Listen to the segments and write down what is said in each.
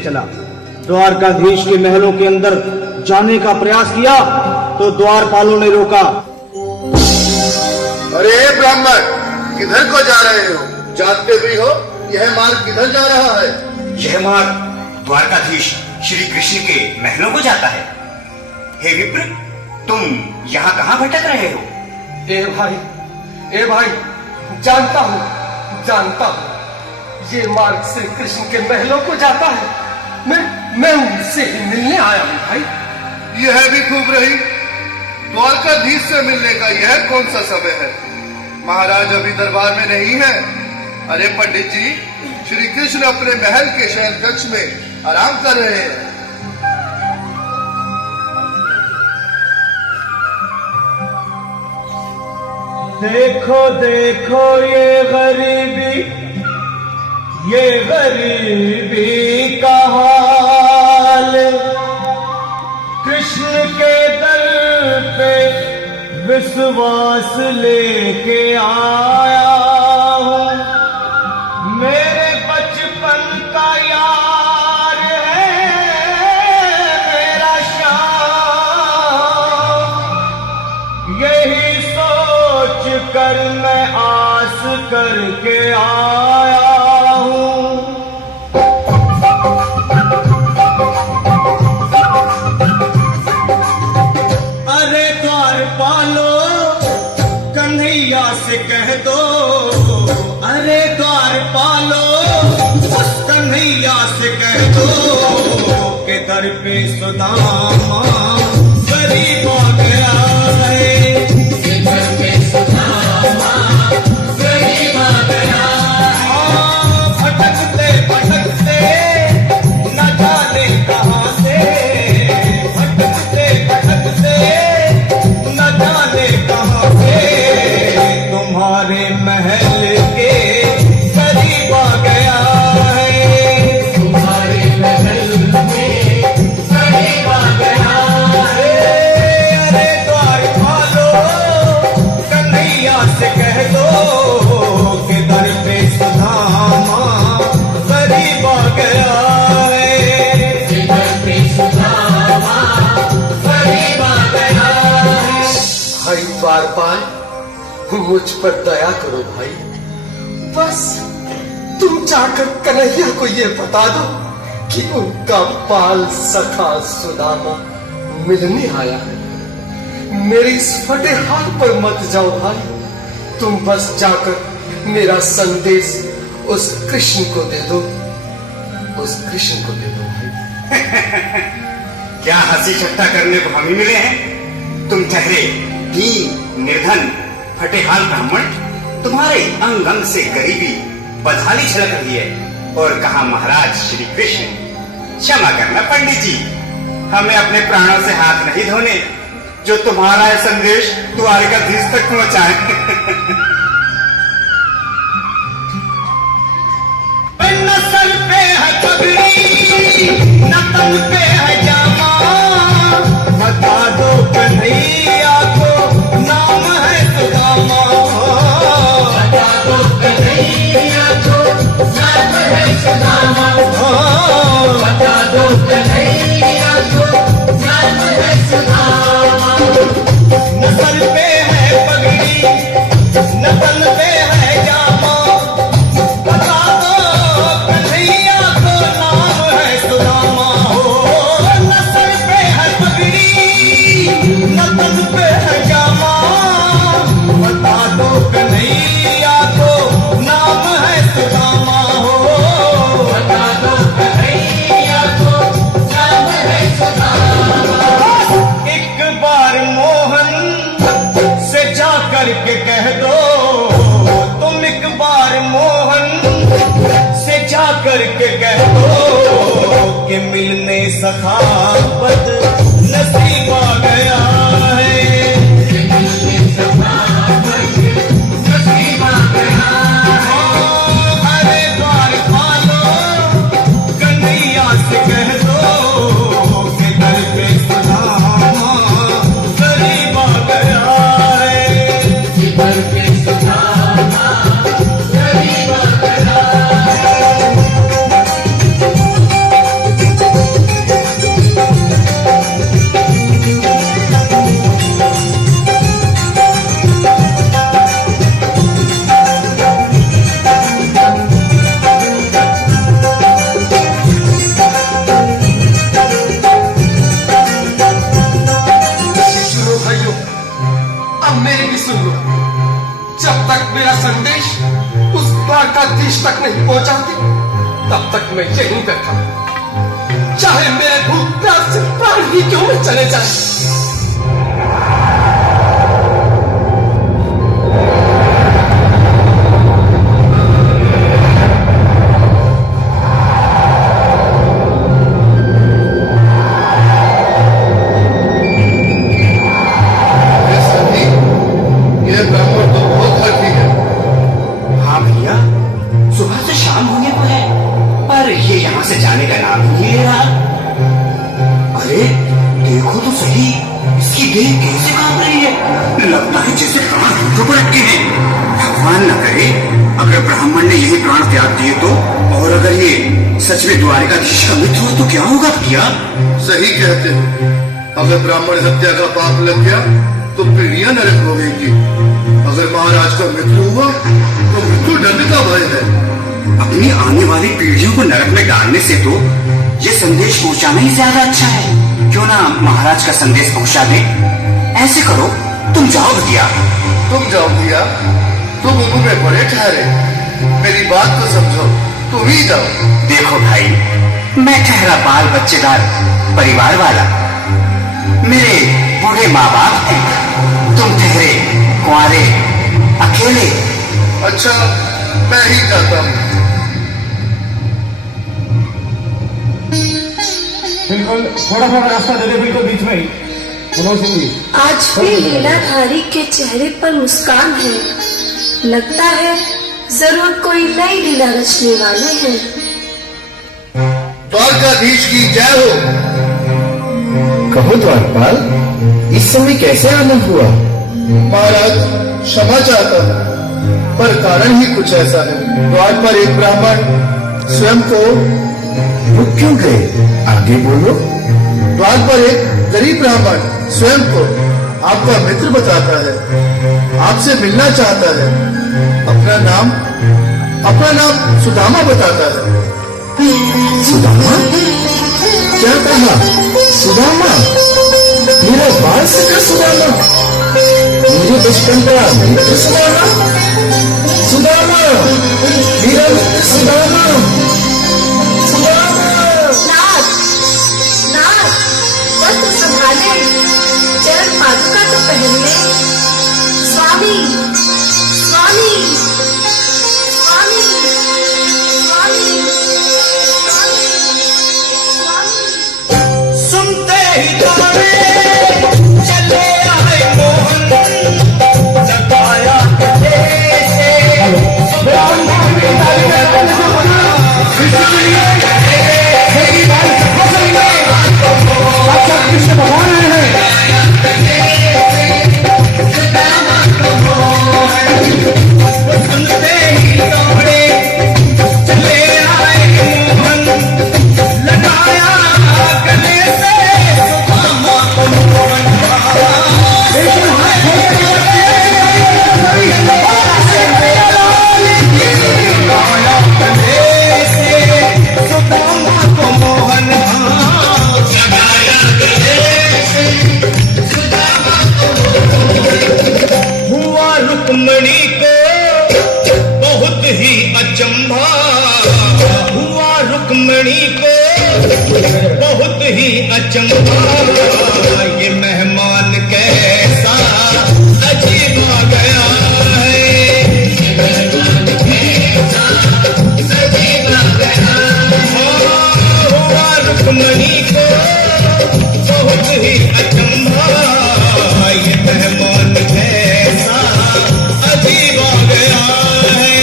चला। द्वारकाधीश के महलों के अंदर जाने का प्रयास किया तो द्वारपालों ने रोका। अरे ब्राह्मण, किधर को जा रहे हो? जानते भी हो यह मार्ग किधर जा रहा है? यह मार्ग द्वारकाधीश श्री कृष्ण के महलों को जाता है। हे विप्र, तुम यहाँ कहाँ भटक रहे हो? ए भाई, जानता हूँ ये मार्ग श्री कृष्ण के महलों को जाता है। मैं उनसे ही मिलने आया हूँ भाई। यह भी खूब रही। द्वारकाधीश से मिलने का यह कौन सा समय है? महाराज अभी दरबार में नहीं है। अरे पंडित जी, श्री कृष्ण अपने महल के शयन कक्ष में आराम कर रहे हैं। देखो देखो ये गरीबी का हाल, कृष्ण के दर पे विश्वास लेके आया हूँ। मेरे बचपन का यार है मेरा श्याम, यही सोच कर मैं आस करके आया हूँ। अरे द्वारपालो, कन्हैया से कह दो। अरे द्वारपालो, कन्हैया से कह दो के दर पे सुदामा गरीब आ गया है। द्वारपाल, मुझ पर दया करो भाई। बस तुम जाकर कन्हैया को ये बता दो कि उनका बाल सखा सुदामा मिलने आया है। मेरे इस फटे हाल पर मत जाओ भाई। तुम बस जाकर मेरा संदेश उस कृष्ण को दे दो। भाई। क्या हंसी ठट्टा करने को हम ही मिले हैं? तुम ठहरे दीन निर्धन फटेहाल ब्राह्मण, तुम्हारे अंग अंग से गरीबी बदहाली छलक रही है। और कहा महाराज श्री कृष्ण, क्षमा करना पंडित जी, हमें अपने प्राणों से हाथ नहीं धोने जो तुम्हारा यह संदेश द्वारकाधीश तक पहुंचाए। न सर पे है पगड़ी, न तन पे है जामा, बता दो कन्हैया को नाम है सुदामा। बता दो कन्हैया को नाम है सुदामा। बता दो कन्हैया को नाम है सुदामा। न सर पे है पगड़ी, न तन पे है जामा, करके कह दो। तुम एक बार मोहन से जा करके कह दो कि मिलने सखावत नसीब आ गया है। मिलने सखावत नसीब आ गया है। अरे द्वारपालो, कन्हैया से कह दो कि दर पे सुदामा गरीब आ गया है। दर पे सुदामा गरीब आ गया है। द्वारकाधीश तक नहीं पहुंचाती, तब तक मैं यहीं बैठा, चाहे मेरे भूख प्यास से प्राण ही क्यों न चले जाए। जाने का नाम ही नहीं ले रहा। अरे देखो तो सही, इसकी देह कैसे कांप रही है, लगता है जैसे प्राण घुटनों पर अटके हैं। भगवान न करे अगर ब्राह्मण ने यही प्राण त्याग दिए तो, और अगर ये सच में द्वारकाधीश का मित्र हो तो क्या होगा भैया? सही कहते हो, अगर ब्राह्मण हत्या का पाप लग गया तो पीढ़ियां नरक होगी। अगर महाराज का मित्र हुआ तो मृत्यु दंड का भय है। अपनी आने वाली पीढ़ियों को नरक में डालने से तो ये संदेश पहुंचाना ही ज्यादा अच्छा है। क्यों ना महाराज का संदेश पहुंचा दे। ऐसे करो, तुम जाओ भैया। तुम जाओ भैया, तुम उम्र में बड़े ठहरे, मेरी बात तो समझो, तुम ही जाओ। देखो भाई, मैं ठहरा बाल बच्चेदार परिवार वाला, मेरे बूढ़े माँ बाप थे, तुम ठहरे कुंवारे अकेले। अच्छा, मैं ही जाता हूँ। बिल्कुल थोड़ा थोड़ा रास्ता दे दे, बिल्कुल बीच में ही। आज भी लीलाधारी के चेहरे पर मुस्कान है, लगता है जरूर कोई नई लीला रचने वाले हैं। द्वारकाधीश की जय हो। कहो द्वारपाल, इस समय कैसे आना हुआ? महाराज क्षमा चाहता हूँ, पर कारण ही कुछ ऐसा है। द्वार पर एक ब्राह्मण स्वयं को रुक क्यों गए? आगे बोलो। द्वार पर एक गरीब ब्राह्मण स्वयं को आपका मित्र बताता है, आपसे मिलना चाहता है। अपना नाम सुदामा बताता है। सुदामा? क्या कहा? सुदामा? मेरा बाल सखा सुदामा? मेरे बचपन का मित्र सुदामा? सुदामा, मेरा मित्र सुदामा, सुदामा। नाथ, वस्त्र संभाले, चरण पादुका तो पहन ले। स्वामी, स्वामी, स्वामी, स्वामी, स्वामी। सुनते ही तारे चले आए मोहन, जगाया बहुत ही अचंभा, ये मेहमान कैसा अजीब आ गया है। हुआ रुक्मणी को बहुत ही अचंभा, ये मेहमान कैसा अजीब आ गया है।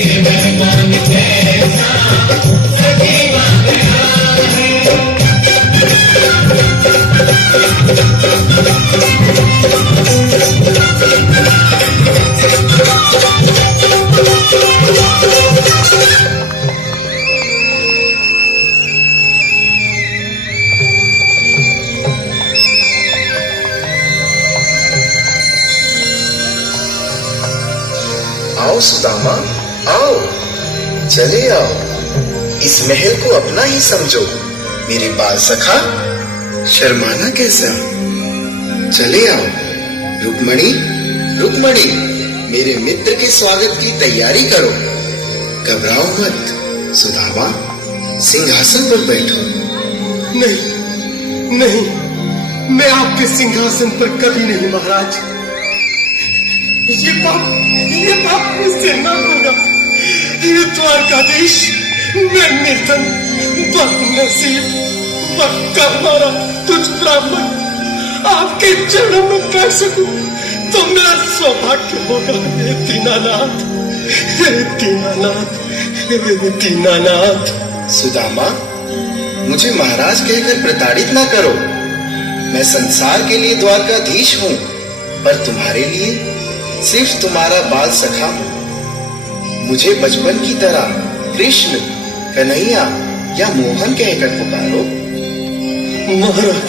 ये मेहमान कैसा अजीब आ गया है। आओ सुदामा, आओ, चले आओ, इस महल को अपना ही समझो। मेरे बाल सखा, शर्माना कैसा? चले आओ। रुक्मणी, रुक्मणी, मेरे मित्र के स्वागत की तैयारी करो। घबराओ मत सुदामा, सिंहासन पर बैठो। नहीं नहीं, मैं आपके सिंहासन पर कभी नहीं महाराज। ये पाप मुझसे न होगा। ये द्वारकाधीश, मैं निर्धन, बदनसीब, बदकर्मारा तुझ ब्राह्मण आपके चरणों में कह सकूं तो मेरा सौभाग्य होगा। हे दीनानाथ, हे दीनानाथ, हे दीनानाथ। सुदामा, मुझे महाराज कहकर प्रताड़ित ना करो। मैं संसार के लिए द्वारकाधीश हूँ, पर तुम्हारे लिए सिर्फ तुम्हारा बाल सखा हूँ। मुझे बचपन की तरह कृष्ण, कन्हैया या मोहन कहकर पुकारो। महाराज,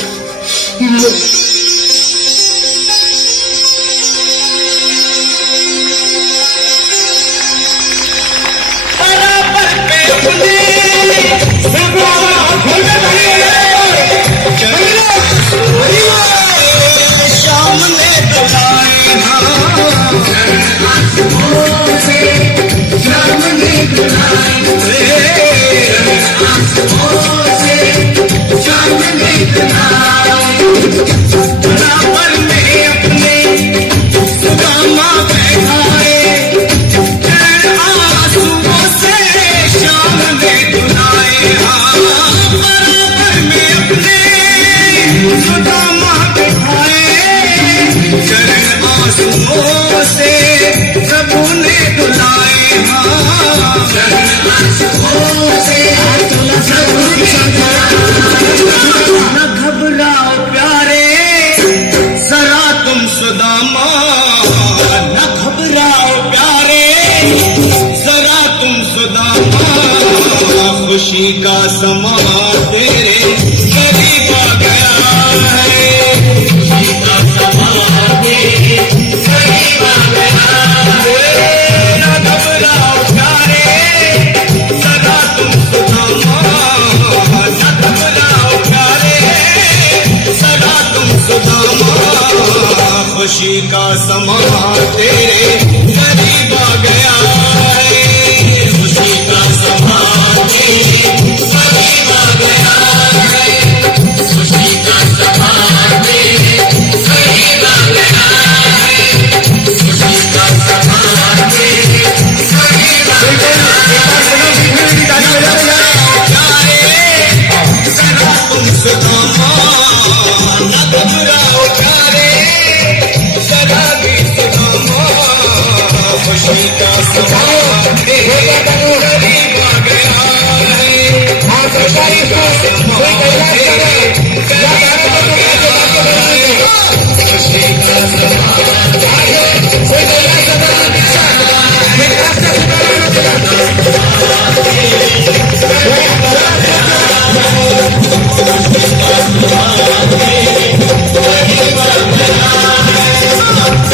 खुशी का समा तेरे करीब आ गया है। खुशी का समा तेरे करीब आ गया है। न घबराओ प्यारे, सदा तुम सुदामा। न घबराओ प्यारे, सदा तुम सुदामा। खुशी का समा तेरे करीब आ गया है। खुशी का समा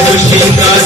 खुशी का